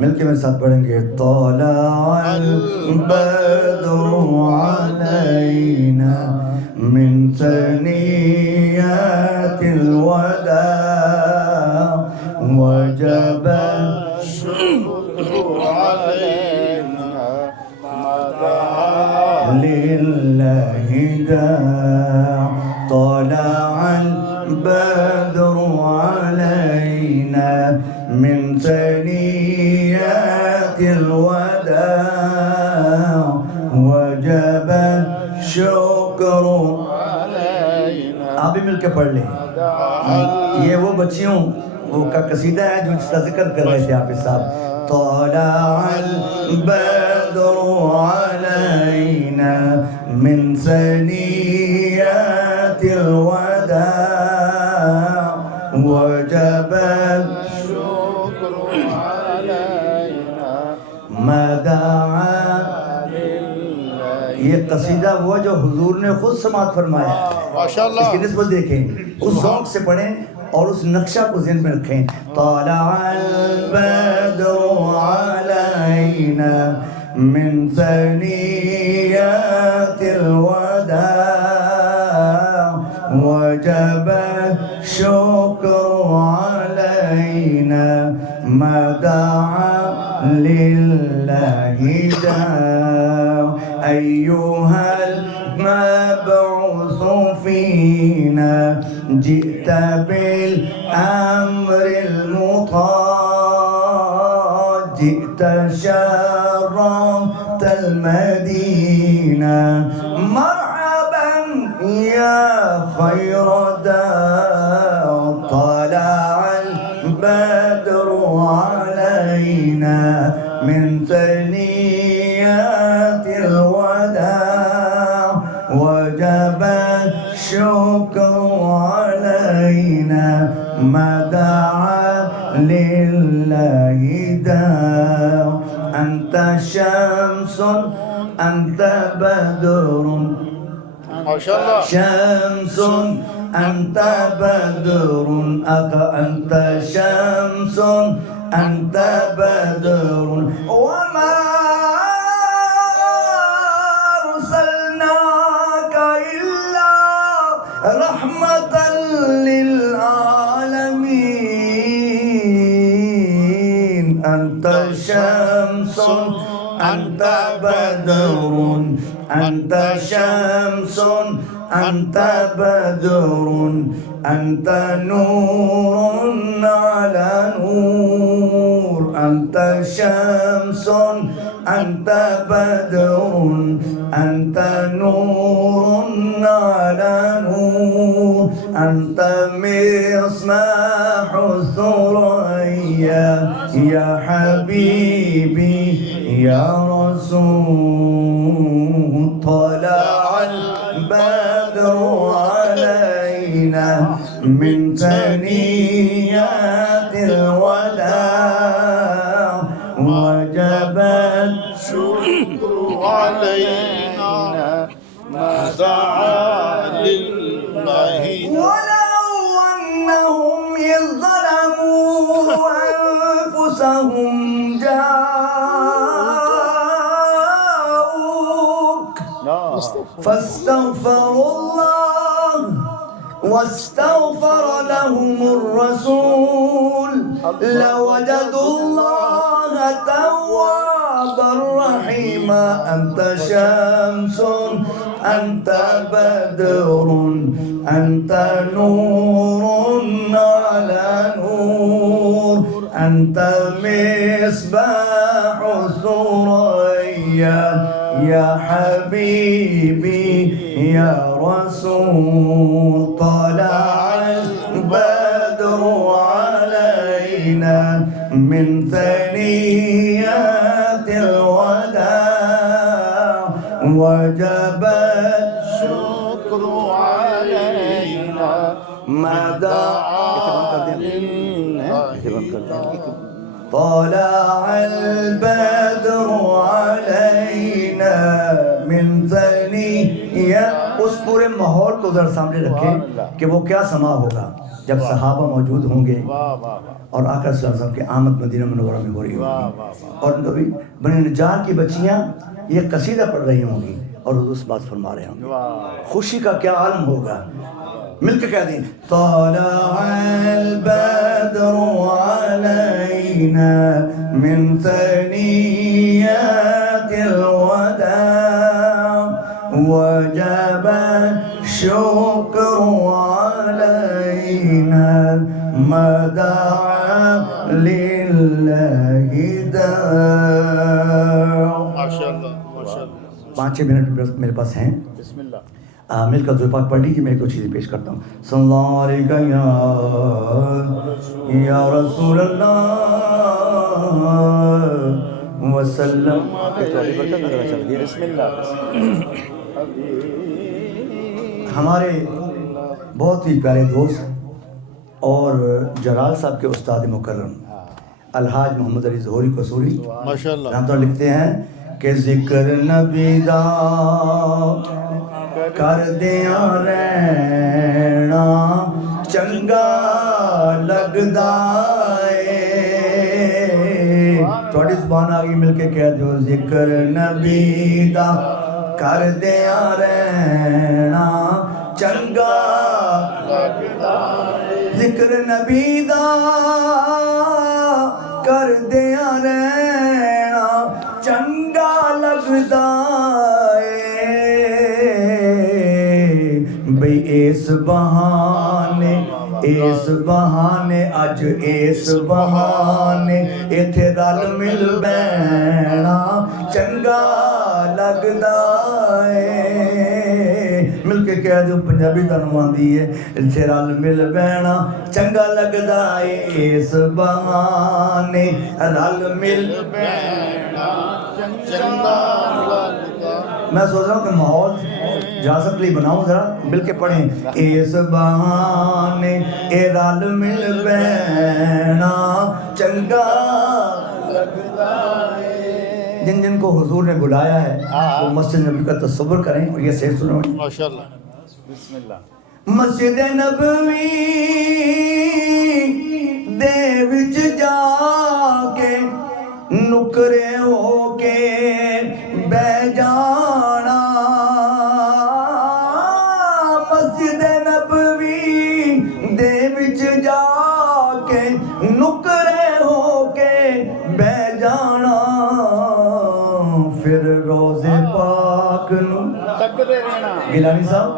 मिलके मेरे साथ पढ़ेंगे। तौलाअल बद्रु अलैना मिन सनियतिल वदा वजब शुक्रु अलैना लिल्लाहि दा। तौलाअल बद्रु अलैना मिन सनियतिल वदा वजब शुक्र अलैना। आप भी मिलके पढ़ लें। ये वो बच्चियों वो का कसीदा है जो इसका जिक्र कर रहे थे आप साहब। तौलाअल बद्रु अलैना मिन सनियतिल वदा वजब ये कसीदा वो जो हुजूर ने खुद समात फरमाया है। माशाअल्लाह। इसकी निस्बत देखें, उस ज़ौक़ से पढ़ें और उस नक्शा को ज़हन में रखें। तौलाअल बद्रु अलैना मिन सनियतिल वदा वजब शुक्र अलैना मदा लिल्लाहि दा। अय्युहल मबऊस फीना जित बिल अम्रिल मुता जित शर्रतल मदीना मरहबन या खैर दा। तलअल बद्रु अलैना मिन सनियतिल वदा वजब शुक्र अलैना मदा लिल्लाहि दा। अंत शम्सुन अंत बद्रुन माशाअल्लाह। शम्सुन अंत बद्रुन अंत शम्सुन अंत बद्रुन वमा अरसलनाका इल्ला रहमतल लिल आलमीन। अंत शम्सुन अंत बद्रुन अंत शम्सुन अंत बद्रुन अंत नूरुन अला नूर। अंत शम्सुन अंत बद्रुन अंत नूरुन अला नूर। अंत मिस्बाह सुरैया या हबीबी या रसूल। तलअल बद्रु अलैना मिन सनियतिल वदा वजब शुक्रु अलैना मदा लिल्लाहि वलौ अन्नहुम यज़लमू अनफुसहुम जाऊक फस्तगफरुल्लाह वास्तगफर लहुमुर रसूल लवजदुल्लाह तव्वाबर रहीमा। अंत शम्सुन अंत बद्रुन अंत नूरुन अला नूर। अंत मिस्बाह सुरैया या हबीबी या रसूल। तलअल बद्रु अलैना मिन सनियतिल वदा वजब शुक्रु अलैना मदा तलअल बद्रु अलैना मिन सनियतिल। उस पूरे माहौल को जरा सामने रखें कि वो क्या समा होगा। जब सहाबा मौजूद होंगे और आका सल्लल्लाहु अलैहि वसल्लम की आमद मदीना मुनव्वरा में हो रही होगी और नबी बनी नज्जार की बच्चियाँ ये कसीदा पढ़ रही होंगी और हुज़ूर से बात फरमा रहे होंगे, खुशी का क्या आलम होगा। मिलकर कह दें तलअल बद्रु अलैना मिन सनियतिल वदा वजब शुक्रु अलैना मदा लिल्लाहि दा। माशाअल्लाह माशाअल्लाह। 5-6 मिनट मेरे पास हैं। मिलकर दुआ पाक पढ़ लीजिए, मैं एक दो चीज़ें पेश करता हूँ। सल्लल्लाहु अलैहि या रसूल अल्लाह वसल्लम। हमारे बहुत ही प्यारे दोस्त और जलाल साहब के उस्ताद मुकर्रम अलहाज मोहम्मद अली ज़ोहरी कसूरी माशाअल्लाह तो लिखते हैं कि ज़िक्र नबी दा कर दिया रहना चंगा लगदा है। थोड़ी ज़ुबान आ गई, मिलके कह दो ज़िक्र नबी दा कर दिया रहना चंगा लगदा है। ज़िक्र नबी दा कर दिया रहना चंगा लगदा बई इस बहाने अज इस बहाने इथे रल मिल बैना चंगा लगदा है। मिलके कह दो पंजाबी तुहानू आंदी है, इथे रल मिल बैना चंगा लगदा है इस बहाने रल मिल बैना चंगा लगदा। मैं सोच रहा हूँ कि माहौल इजाजत लिए बनाऊं, जरा मिल के पढ़ें। इस बहाने ए रल मिल बैना चंगा लगदा है। जिन जिन को हुजूर ने बुलाया है वो मस्जिद नबी का तसव्वुर करें और ये शेर सुनो माशाअल्लाह। बिस्मिल्लाह। मस्जिद नबवी दे विच जाके नुकरे होके बह जाना। मस्जिद नबवी दे विच जाके नुकरे होके बह जाना। फिर रोज़े पाक नू तकदे रहना गिलानी साहब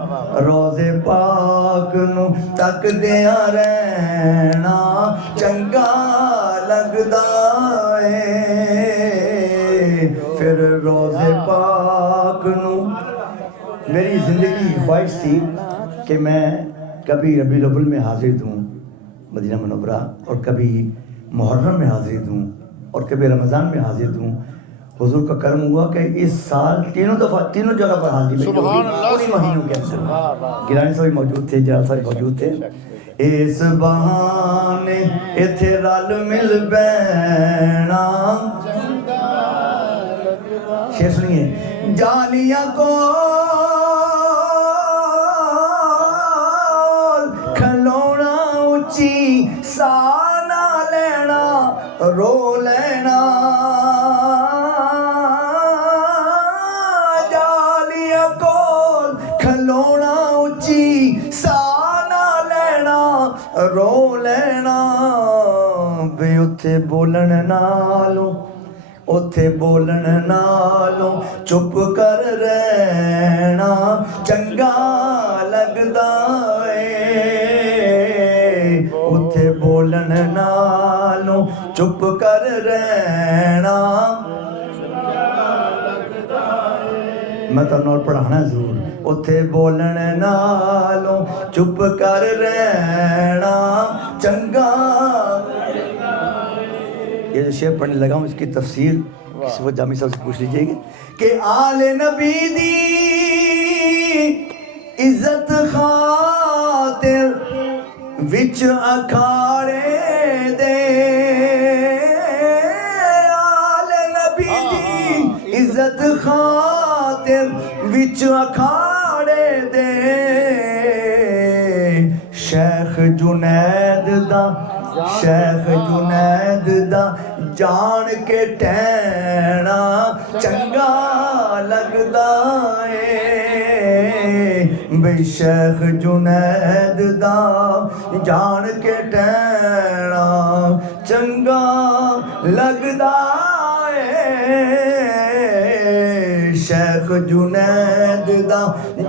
रोज़े पाक नू तकदिया रहना चंगा लगदा है। फिर रोज़े पाक नू मेरी ज़िंदगी की ख्वाहिश थी कि मैं कभी रबीउल अव्वल में हाजिर दूँ मदीना मुनव्वरा और कभी मुहर्रम में हाजिर दूँ और कभी रमज़ान में हाजिर दूँ। हुजूर का कर्म हुआ कि इस साल तीनों जगह पर हाजिर सुभान अल्लाह पूरी महीनों के अंदर गिलानी साहब मौजूद थे, जलाल साहब मौजूद थे। इस बहाने इथे रल मिल बैना शेर सुनिए। जालिया को खलोना उची साना लेना रो लेना। जालिया को खलोना उची साना लेना रो लेना। बे उथे बोलन नालों चुप कर रहना चंगा लगदा है। उथे बोलन नालों चुप कर रहना मैं तो नॉल पढ़ाना जरूर। उथे बोलन नालों चुप कर रहना चंगा। ये जो शेर पढ़ने लगा हूँ इसकी तफसीर किसी वक्त जामी साहब से पूछ लीजिएगा कि आले नबी दी इज्जत खातिर विच अखाड़े दे। आले नबी दी इज्जत खातिर विच अखाड़े दे। शेख जुनैद दा शेख जुनैद दा जान के टैना चंगा लगदा है बई शेख जुनैद दा जान के टैना चंगा लगदा है शेख जुनैद दा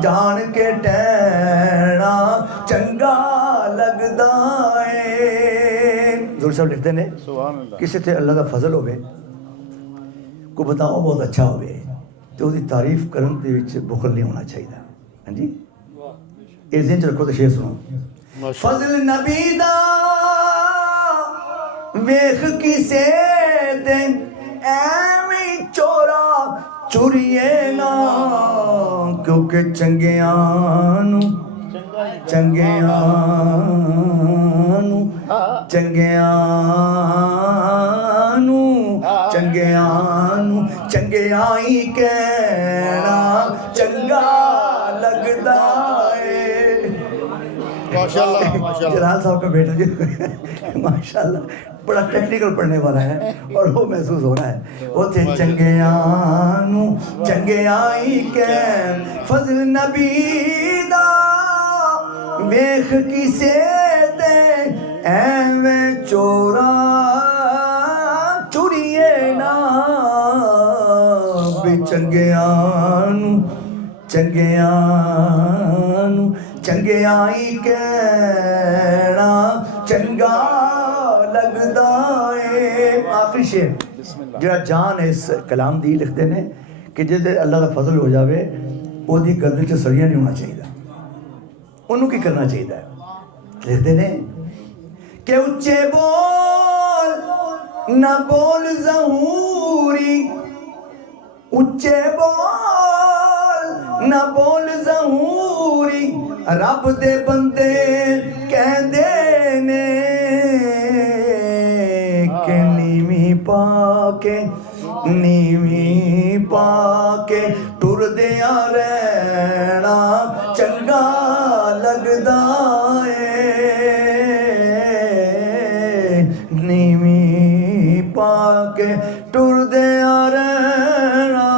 जान के टैना चंगा लगदा है। दूर साहब लिखते ने सुभान अल्लाह किसी ते अल्लाह का फजल होवे को बताओ बहुत अच्छा होवे तो उसकी तारीफ करन दे विच बुखल नहीं होना चाहिए। हाँ जी ये ज़हन च रखो तो शेर सुनो। फजल नबी दा वेख किसे ते एवें चोरा चुरिए ना क्योंकि चंगियां नू चंगियाई कहना चंगा लगदा है। माशाल्लाह माशाल्लाह जलाल साहब का बेटा जी माशाल्लाह बड़ा टेक्निकल पढ़ने वाला है और वो महसूस हो रहा है। वो थे चंगियानू चंगियाई के फजल नबी दा वेख किसे ते एवें चोरा चुरिए ना बे चंगियानू चंगियाई कहना चंगा लगदा है। आखिरी शेर जरा जान इस कलाम दी लिखते ने कि जिसे अल्लाह का फजल हो जावे ओदी गर्दन च सड़िया नहीं होना चाहिए उन्होंने की करना चाहिए। लिखते ने कि उच्चे बोल न बोल ज़हूरी उच्चे बोल न बोल ज़हूरी रब दे बंदे कहंदे ने कि नीवी पाके टुरदियां रहना चंगा लगदा है नीवी पाके टुरदियां रहना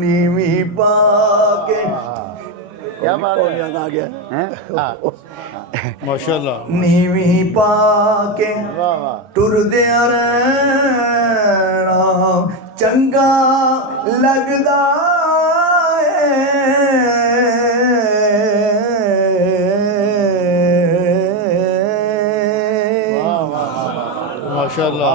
नीवी पाके क्या बात है याद आ गया हैं माशाल्लाह नीवी पाके वाह वाह टुरदियां रहना चंगा लगदा है वाह वाह माशाल्लाह।